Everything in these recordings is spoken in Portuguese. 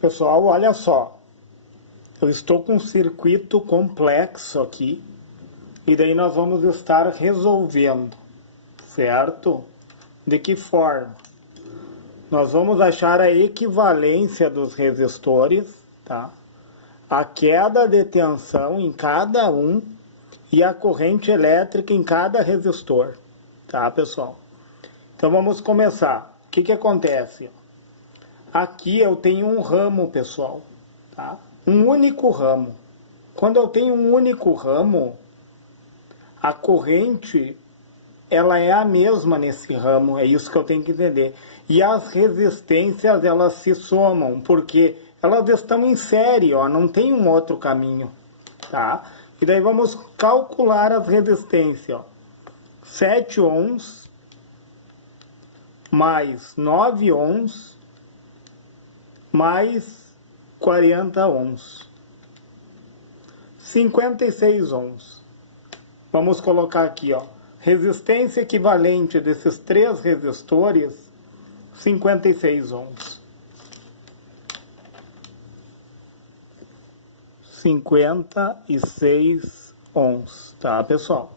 Pessoal, olha só. Eu estou com um circuito complexo aqui. E daí nós vamos estar resolvendo, certo? De que forma? Nós vamos achar a equivalência dos resistores, tá? A queda de tensão em cada um e a corrente elétrica em cada resistor, tá, pessoal? Então vamos começar. O que acontece? Aqui eu tenho um ramo, pessoal, tá? Um único ramo. Quando eu tenho um único ramo, a corrente ela é a mesma nesse ramo, é isso que eu tenho que entender. E as resistências, elas se somam, porque elas estão em série, ó, não tem um outro caminho, tá? E daí vamos calcular as resistências, ó. 7 ohms mais 9 ohms mais 40 ohms. 56 ohms. Vamos colocar aqui, ó. Resistência equivalente desses três resistores, 56 ohms. 56 ohms, tá, pessoal?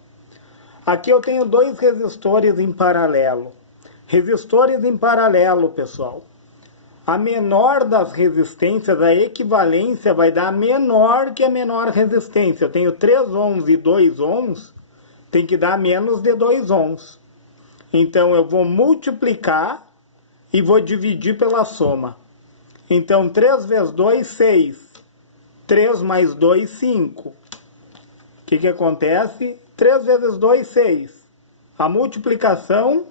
Aqui eu tenho dois resistores em paralelo. Resistores em paralelo, pessoal. A menor das resistências, a equivalência vai dar menor que a menor resistência. Eu tenho 3 ohms e 2 ohms, tem que dar menos de 2 ohms. Então, eu vou multiplicar e vou dividir pela soma. Então, 3 vezes 2, 6. 3 mais 2, 5. O que acontece? 3 vezes 2, 6. A multiplicação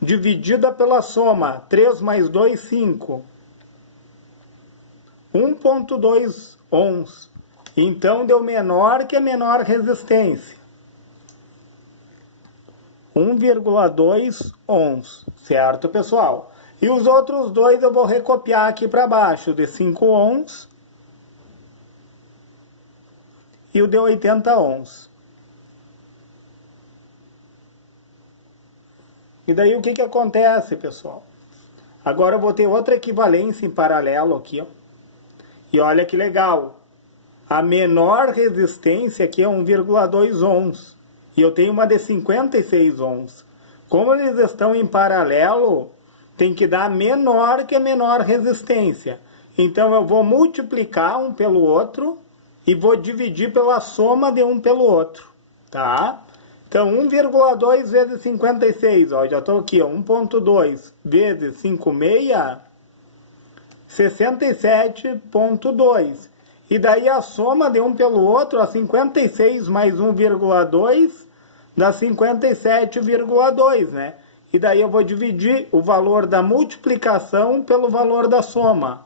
dividida pela soma. 3 mais 2, 5. 1,2 ohms. Então, deu menor que a menor resistência. 1,2 ohms, certo, pessoal? E os outros dois eu vou recopiar aqui para baixo, de 5 ohms e o de 80 ohms. E daí o que acontece, pessoal? Agora eu vou ter outra equivalência em paralelo aqui, ó. E olha que legal. A menor resistência aqui é 1,2 ohms. E eu tenho uma de 56 ohms. Como eles estão em paralelo, tem que dar menor que a menor resistência. Então eu vou multiplicar um pelo outro e vou dividir pela soma de um pelo outro, tá? Então 1,2 vezes 56, ó, já estou aqui, ó, 1,2 vezes 56, 67,2. E daí a soma de um pelo outro, ó, 56 mais 1,2 dá 57,2, né? E daí eu vou dividir o valor da multiplicação pelo valor da soma,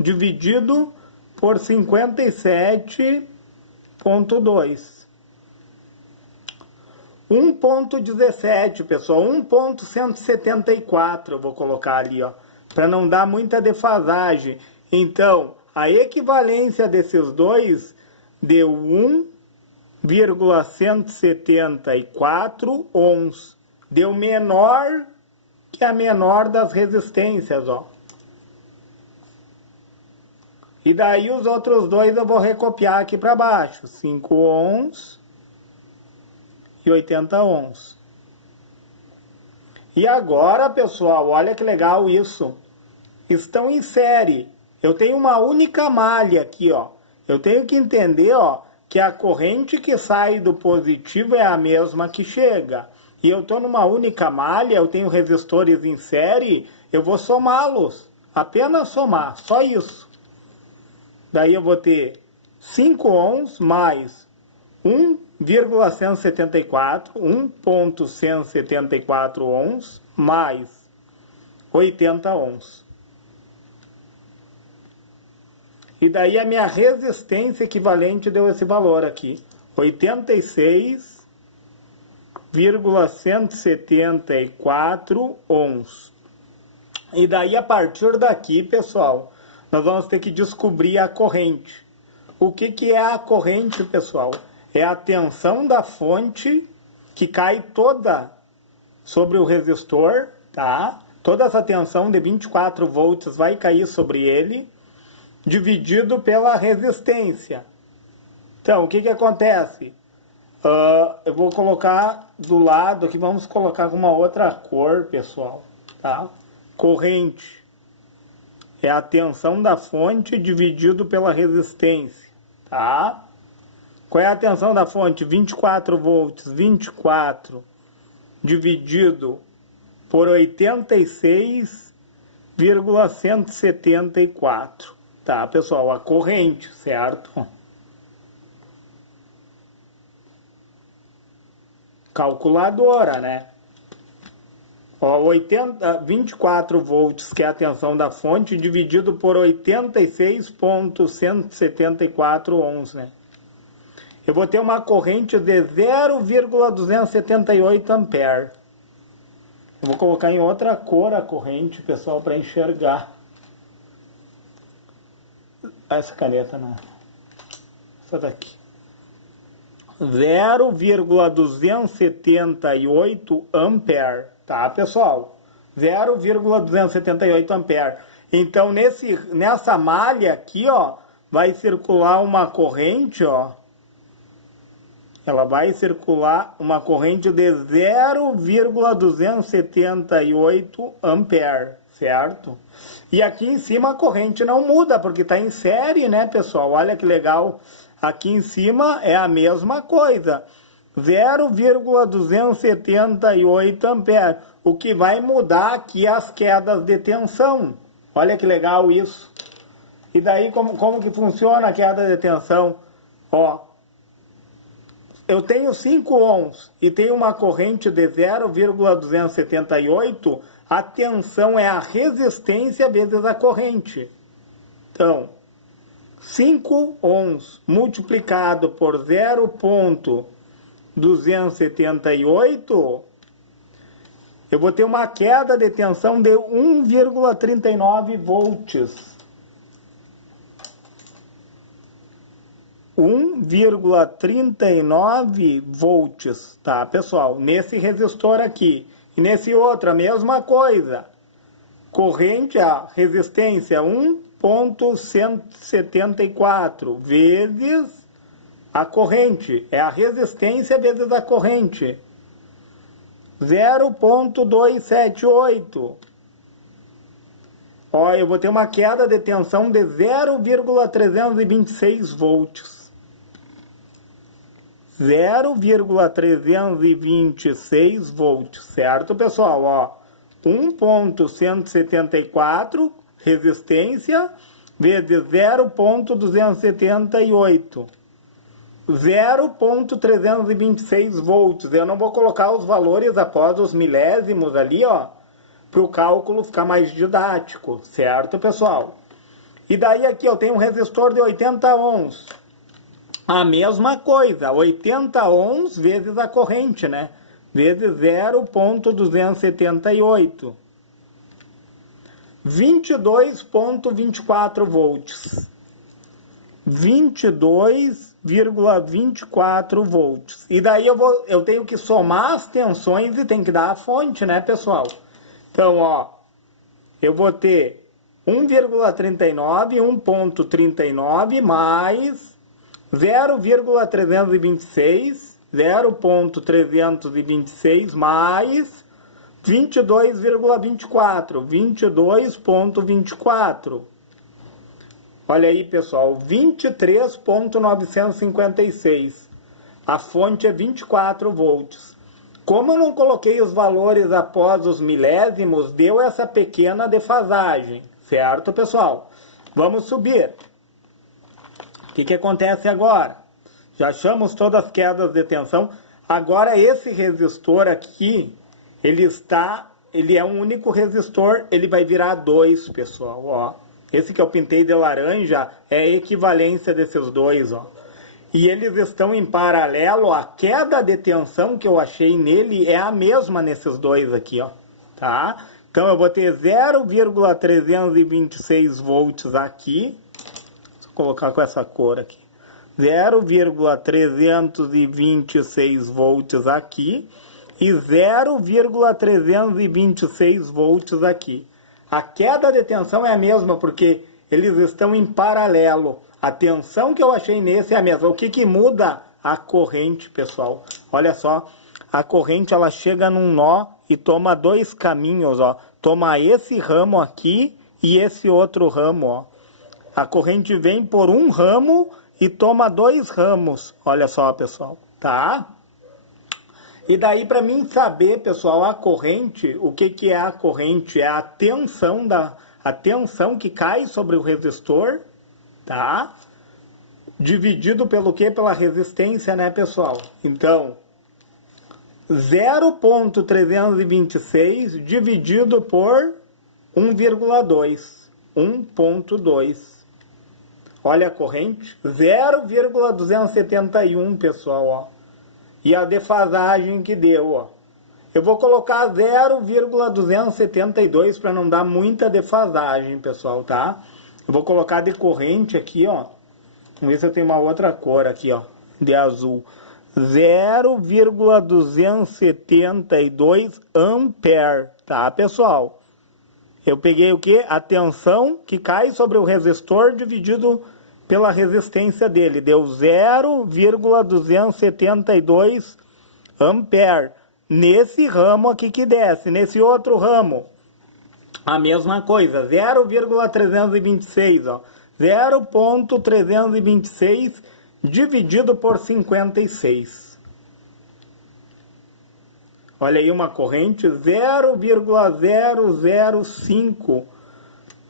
dividido por 57,2. 1,17, pessoal, 1,174 eu vou colocar ali, ó, para não dar muita defasagem. Então, a equivalência desses dois deu 1,174 ohms. Deu menor que a menor das resistências, ó. E daí os outros dois eu vou recopiar aqui para baixo. 5 ohms e 80 ohms. E agora, pessoal, olha que legal isso. Estão em série. Eu tenho uma única malha aqui, ó. Eu tenho que entender, ó, que a corrente que sai do positivo é a mesma que chega. E eu estou numa única malha, eu tenho resistores em série, eu vou somá-los. Apenas somar, só isso. Daí eu vou ter 5 ohms mais 1,174 ohms mais 80 ohms. E daí a minha resistência equivalente deu esse valor aqui, 86,174 ohms. E daí a partir daqui, pessoal, nós vamos ter que descobrir a corrente. O que é a corrente, pessoal? É a tensão da fonte que cai toda sobre o resistor, tá? Toda essa tensão de 24 volts vai cair sobre ele. dividido pela resistência. Então, o que acontece? Eu vou colocar do lado aqui, vamos colocar com uma outra cor, pessoal, tá? Corrente é a tensão da fonte dividido pela resistência, tá? Qual é a tensão da fonte? 24 volts, 24 dividido por 86,174, tá, pessoal? A corrente, certo? Calculadora, né? Ó, 24 volts, que é a tensão da fonte, dividido por 86,174 ohms, né? Eu vou ter uma corrente de 0,278 ampere. Eu vou colocar em outra cor a corrente, pessoal, para enxergar. Essa caneta não. Essa daqui. 0,278 ampere, tá, pessoal? 0,278 ampere. Então, nessa malha aqui, ó, vai circular uma corrente, ó. Ela vai circular uma corrente de 0,278 ampere, certo? E aqui em cima a corrente não muda, porque está em série, né, pessoal? Olha que legal. Aqui em cima é a mesma coisa, 0,278 ampere. O que vai mudar aqui é as quedas de tensão. Olha que legal isso. E daí como que funciona a queda de tensão? Ó, eu tenho 5 ohms e tenho uma corrente de 0,278, a tensão é a resistência vezes a corrente. Então, 5 ohms multiplicado por 0,278, eu vou ter uma queda de tensão de 1,39 volts. 1,39 volts, tá, pessoal? Nesse resistor aqui. E nesse outro, a mesma coisa. Corrente, a resistência 1,174 vezes a corrente. É a resistência vezes a corrente. 0,278. Ó, eu vou ter uma queda de tensão de 0,326 volts. 0,326 volts, certo, pessoal? Ó, 1,174 resistência vezes 0,278. 0,326 volts. Eu não vou colocar os valores após os milésimos ali, ó, para o cálculo ficar mais didático, certo, pessoal? E daí aqui eu tenho um resistor de 80 ohms. A mesma coisa, 80 ohms vezes a corrente, né? Vezes 0,278. 22,24 volts. 22,24 volts. E daí eu tenho que somar as tensões e tem que dar a fonte, né, pessoal? Então, ó, eu vou ter 1,39, 1,39 mais 0,326, 0,326 mais 22,24, 22,24. Olha aí, pessoal, 23,956. A fonte é 24 volts. Como eu não coloquei os valores após os milésimos, deu essa pequena defasagem, certo, pessoal? Vamos subir. O que acontece agora? Já achamos todas as quedas de tensão. Agora esse resistor aqui, ele é um único resistor, ele vai virar 2, pessoal, ó. Esse que eu pintei de laranja é a equivalência desses dois, ó. E eles estão em paralelo, a queda de tensão que eu achei nele é a mesma nesses dois aqui, ó, tá? Então eu vou ter 0,326 volts aqui. Vou colocar com essa cor aqui. 0,326 volts aqui e 0,326 volts aqui. A queda de tensão é a mesma, porque eles estão em paralelo. A tensão que eu achei nesse é a mesma. O que que muda? A corrente, pessoal. Olha só, a corrente ela chega num nó e toma dois caminhos, ó. Toma esse ramo aqui e esse outro ramo, ó. A corrente vem por um ramo e toma dois ramos. Olha só, pessoal, tá? E daí, para mim saber, pessoal, a corrente, o que que é a corrente? É a tensão que cai sobre o resistor, tá? Dividido pelo quê? Pela resistência, né, pessoal? Então, 0,326 dividido por 1,2. 1,2. Olha a corrente, 0,271, pessoal, ó. E a defasagem que deu, ó. Eu vou colocar 0,272 para não dar muita defasagem, pessoal, tá? Eu vou colocar de corrente aqui, ó. Vamos ver se eu tenho uma outra cor aqui, ó, de azul. 0,272 ampere, tá, pessoal? Eu peguei o que? A tensão que cai sobre o resistor dividido pela resistência dele. Deu 0,272 ampere. Nesse ramo aqui que desce. Nesse outro ramo, a mesma coisa. 0,326, ó. 0,326 dividido por 56. Olha aí uma corrente 0,005.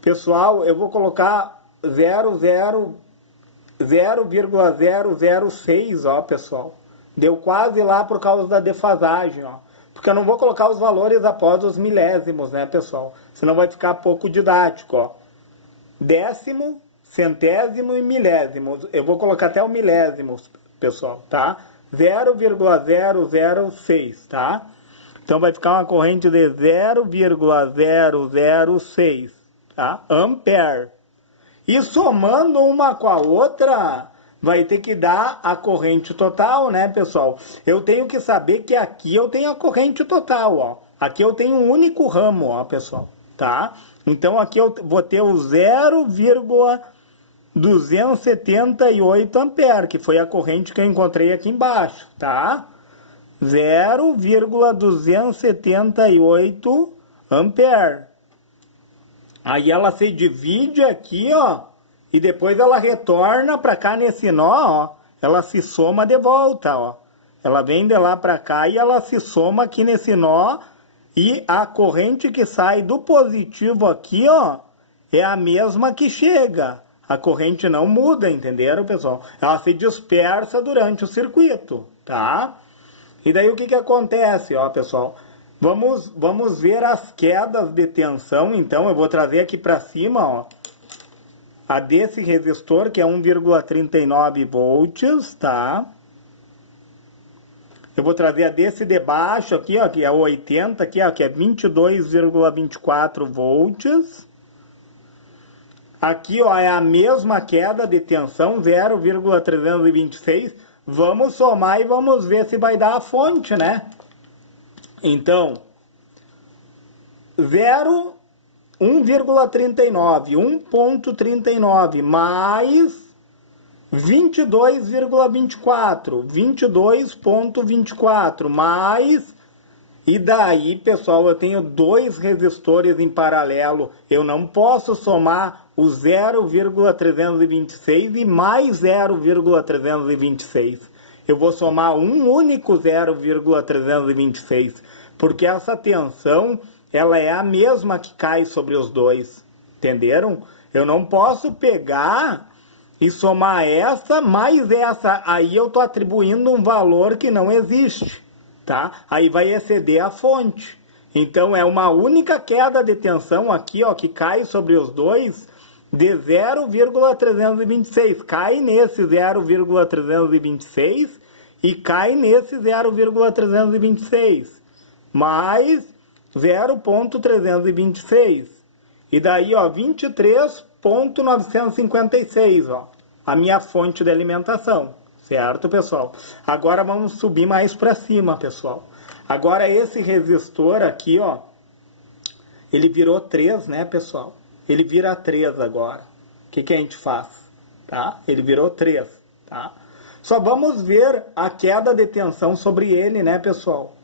Pessoal, eu vou colocar 0,006, ó, pessoal. Deu quase lá por causa da defasagem, ó. Porque eu não vou colocar os valores após os milésimos, né, pessoal? Senão vai ficar pouco didático, ó. Décimo, centésimo e milésimo. Eu vou colocar até o milésimo, pessoal, tá? 0,006, tá? Então vai ficar uma corrente de 0,006, tá? Ampere. E somando uma com a outra, vai ter que dar a corrente total, né, pessoal? Eu tenho que saber que aqui eu tenho a corrente total, ó. Aqui eu tenho um único ramo, ó, pessoal, tá? Então aqui eu vou ter o 0,278 ampere, que foi a corrente que eu encontrei aqui embaixo, tá? 0,278 ampere. Aí ela se divide aqui, ó, e depois ela retorna para cá nesse nó, ó. Ela se soma de volta, ó. Ela vem de lá para cá e ela se soma aqui nesse nó. E a corrente que sai do positivo aqui, ó, é a mesma que chega. A corrente não muda, entenderam, pessoal? Ela se dispersa durante o circuito, tá? E daí o que que acontece, ó, pessoal? Vamos ver as quedas de tensão, então. Eu vou trazer aqui para cima, ó, a desse resistor, que é 1,39 volts, tá? Eu vou trazer a desse de baixo aqui, ó, que é 80, aqui, ó, que é 22,24 volts. Aqui, ó, é a mesma queda de tensão, 0,326. Vamos somar e vamos ver se vai dar a fonte, né? Então, 1,39 mais 22,24 mais, e daí, pessoal, eu tenho dois resistores em paralelo, eu não posso somar o 0,326 e mais 0,326. Eu vou somar um único 0,326, porque essa tensão, ela é a mesma que cai sobre os dois, entenderam? Eu não posso pegar e somar essa mais essa, aí eu estou atribuindo um valor que não existe, tá? Aí vai exceder a fonte. Então é uma única queda de tensão aqui, ó, que cai sobre os dois de 0,326. Cai nesse 0,326 e cai nesse 0,326 mais 0,326. E daí, ó, 23,956, ó, a minha fonte de alimentação, certo, pessoal? Agora vamos subir mais para cima, pessoal. Agora esse resistor aqui, ó, ele virou 3, né, pessoal? Ele vira 3 agora. que a gente faz? Tá? Ele virou 3, tá? Só vamos ver a queda de tensão sobre ele, né, pessoal?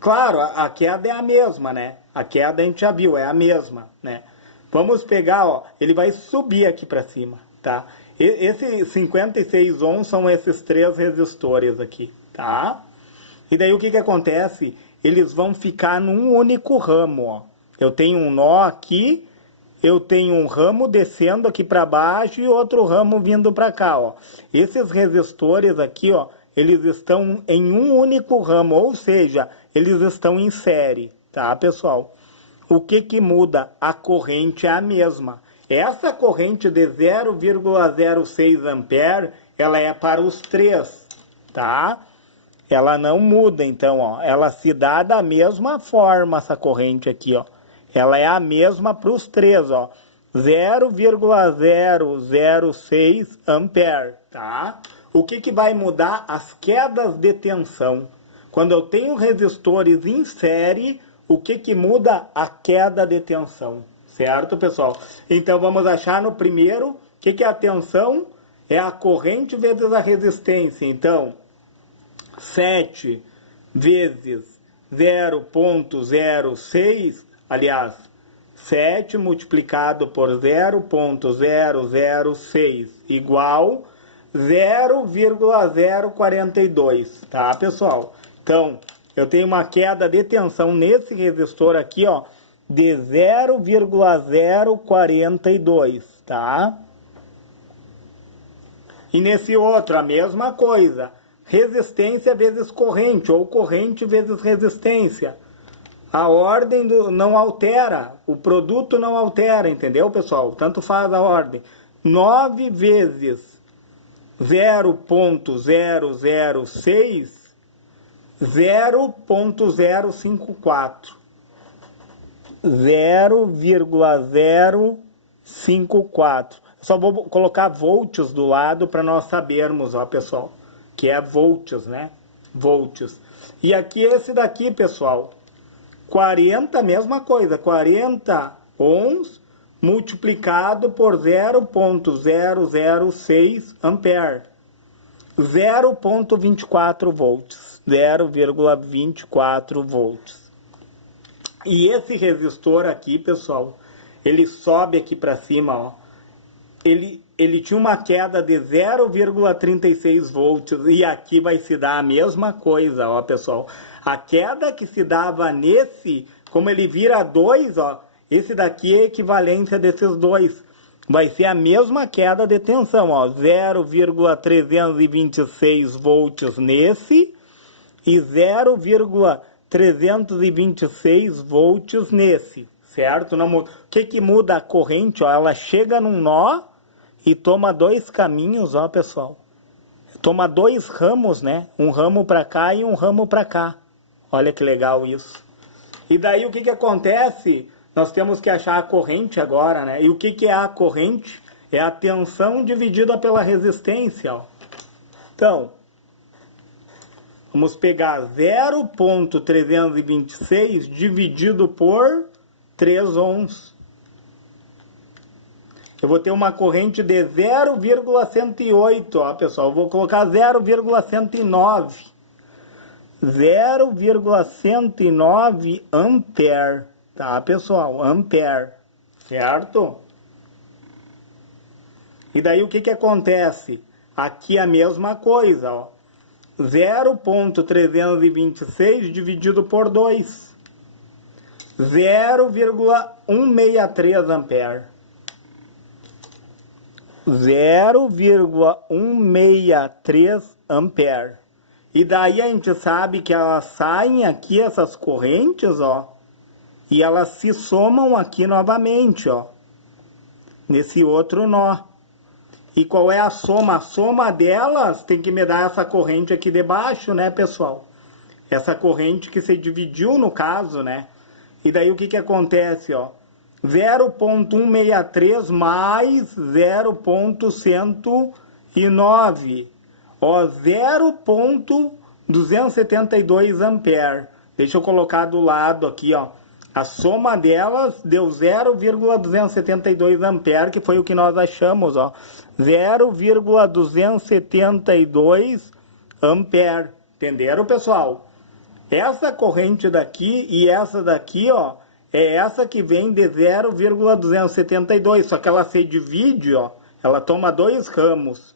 Claro, a queda é a mesma, né? A queda a gente já viu, é a mesma, né? Vamos pegar, ó, ele vai subir aqui para cima, tá? Esse 56 ohms são esses 3 resistores aqui, tá? E daí o que acontece? Eles vão ficar num único ramo, ó. Eu tenho um nó aqui, eu tenho um ramo descendo aqui para baixo e outro ramo vindo para cá, ó. Esses resistores aqui, ó, eles estão em um único ramo, ou seja, eles estão em série, tá, pessoal? O que muda? A corrente é a mesma. Essa corrente de 0,06 ampere, ela é para os 3, tá? Ela não muda, então, ó. Ela se dá da mesma forma, essa corrente aqui, ó. Ela é a mesma para os 3, ó. 0,006 ampere, tá? O que vai mudar? As quedas de tensão. Quando eu tenho resistores em série, o que muda? A queda de tensão, certo, pessoal? Então, vamos achar no primeiro, o que é a tensão? É a corrente vezes a resistência. Então, 7 vezes 0,06, aliás, 7 multiplicado por 0,006 igual 0,042, tá, pessoal? Então, eu tenho uma queda de tensão nesse resistor aqui, ó, de 0,042, tá? E nesse outro, a mesma coisa. Resistência vezes corrente, ou corrente vezes resistência. A ordem não altera, o produto não altera, entendeu, pessoal? Tanto faz a ordem. 9 vezes 0,006, 0,054. 0,054. Só vou colocar volts do lado para nós sabermos, ó, pessoal, que é volts, né? Volts. E aqui esse daqui, pessoal, 40, mesma coisa, 40 ohms multiplicado por 0,006 ampere. 0,24 volts. 0,24 volts. E esse resistor aqui, pessoal, ele sobe aqui para cima, ó. Ele tinha uma queda de 0,36 volts e aqui vai se dar a mesma coisa, ó, pessoal. A queda que se dava nesse, como ele vira 2, ó, esse daqui é a equivalência desses dois. Vai ser a mesma queda de tensão, ó, 0,326 volts nesse e 0,326 volts nesse, certo? Não muda. O que muda a corrente? Ó, ela chega num nó e toma 2 caminhos, ó, pessoal. Toma 2 ramos, né? Um ramo para cá e um ramo para cá. Olha que legal isso. E daí o que acontece? Nós temos que achar a corrente agora, né? E o que é a corrente? É a tensão dividida pela resistência, ó. Então, vamos pegar 0,326 dividido por 3 ohms. Eu vou ter uma corrente de 0,108, ó, pessoal. Eu vou colocar 0,109. 0,109 ampere, tá, pessoal? Ampere, certo? E daí o que acontece? Aqui a mesma coisa, ó. 0,326 dividido por 2. 0,163 ampere. 0,163 ampere. E daí a gente sabe que elas saem aqui, essas correntes, ó, e elas se somam aqui novamente, ó, nesse outro nó. E qual é a soma? A soma delas tem que me dar essa corrente aqui de baixo, né, pessoal? Essa corrente que se dividiu no caso, né? E daí o que acontece, ó? 0,163 mais 0,109. Ó, 0,272 ampere. Deixa eu colocar do lado aqui, ó. A soma delas deu 0,272 ampere, que foi o que nós achamos, ó. 0,272 ampere. Entenderam, pessoal? Essa corrente daqui e essa daqui, ó, é essa que vem de 0,272, só que ela se divide, ó, ela toma 2 ramos.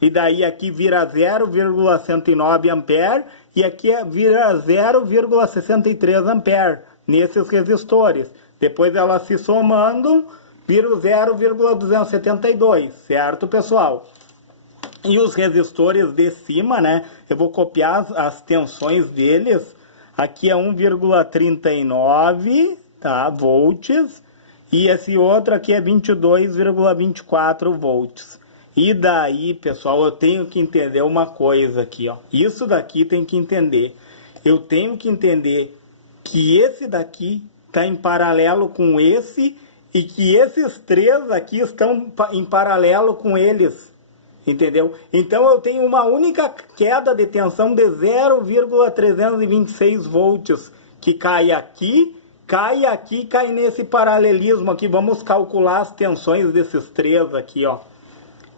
E daí aqui vira 0,109 ampere e aqui vira 0,63 ampere nesses resistores. Depois elas se somando, vira 0,272, certo, pessoal? E os resistores de cima, né? Eu vou copiar as tensões deles. Aqui é 1,39, tá, volts. E esse outro aqui é 22,24 volts. E daí, pessoal, eu tenho que entender uma coisa aqui, ó. Isso daqui tem que entender. Eu tenho que entender que esse daqui está em paralelo com esse e que esses três aqui estão em paralelo com eles. Entendeu? Então eu tenho uma única queda de tensão de 0,326 volts que cai aqui, cai nesse paralelismo aqui. Vamos calcular as tensões desses três aqui, ó.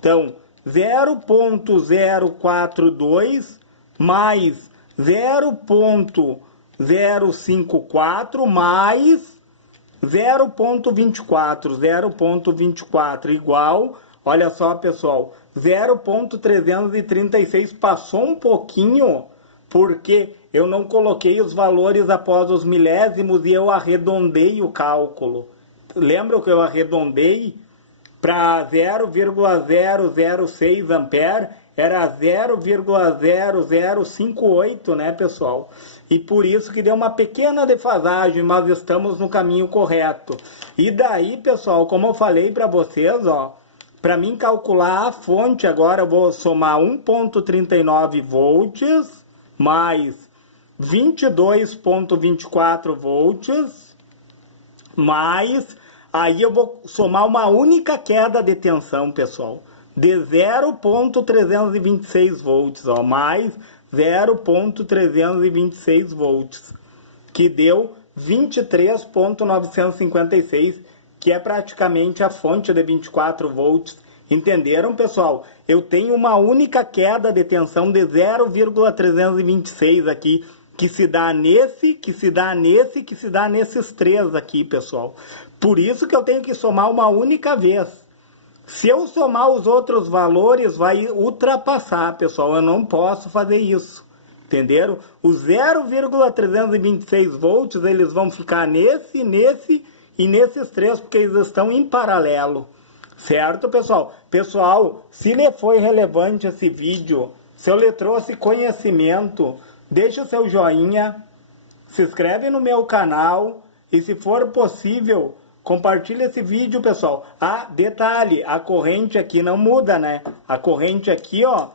Então, 0,042 mais 0,054 mais 0,24 igual, olha só, pessoal, 0,336. Passou um pouquinho porque eu não coloquei os valores após os milésimos e eu arredondei o cálculo. Lembra que eu arredondei para 0,006 ampere? Era 0,0058, né, pessoal? E por isso que deu uma pequena defasagem, mas estamos no caminho correto. E daí, pessoal, como eu falei para vocês, ó, para mim calcular a fonte, agora eu vou somar 1,39 volts mais 22,24 volts mais... Aí eu vou somar uma única queda de tensão, pessoal, de 0,326 volts, ó, mais 0,326 volts, que deu 23,956, que é praticamente a fonte de 24 volts. Entenderam, pessoal? Eu tenho uma única queda de tensão de 0,326 aqui, que se dá nesse, que se dá nesse, que se dá nesses três aqui, pessoal. Por isso que eu tenho que somar uma única vez. Se eu somar os outros valores, vai ultrapassar, pessoal. Eu não posso fazer isso. Entenderam? Os 0,326 volts, eles vão ficar nesse e nesses três, porque eles estão em paralelo. Certo, pessoal? Pessoal, se lhe foi relevante esse vídeo, se eu lhe trouxe conhecimento, deixa o seu joinha, se inscreve no meu canal e, se for possível, compartilha esse vídeo, pessoal. Ah, detalhe, a corrente aqui não muda, né? A corrente aqui, ó,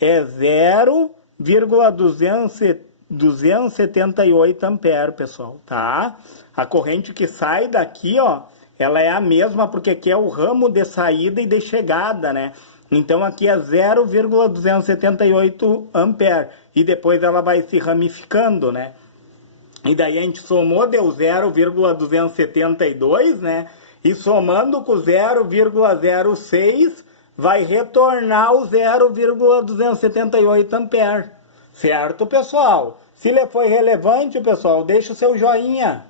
é 0,278 ampere, pessoal, tá? A corrente que sai daqui, ó, ela é a mesma, porque aqui é o ramo de saída e de chegada, né? Então aqui é 0,278 ampere. E depois ela vai se ramificando, né? E daí a gente somou, deu 0,272, né? E somando com 0,06, vai retornar o 0,278 ampere. Certo, pessoal? Se lhe foi relevante, pessoal, deixa o seu joinha.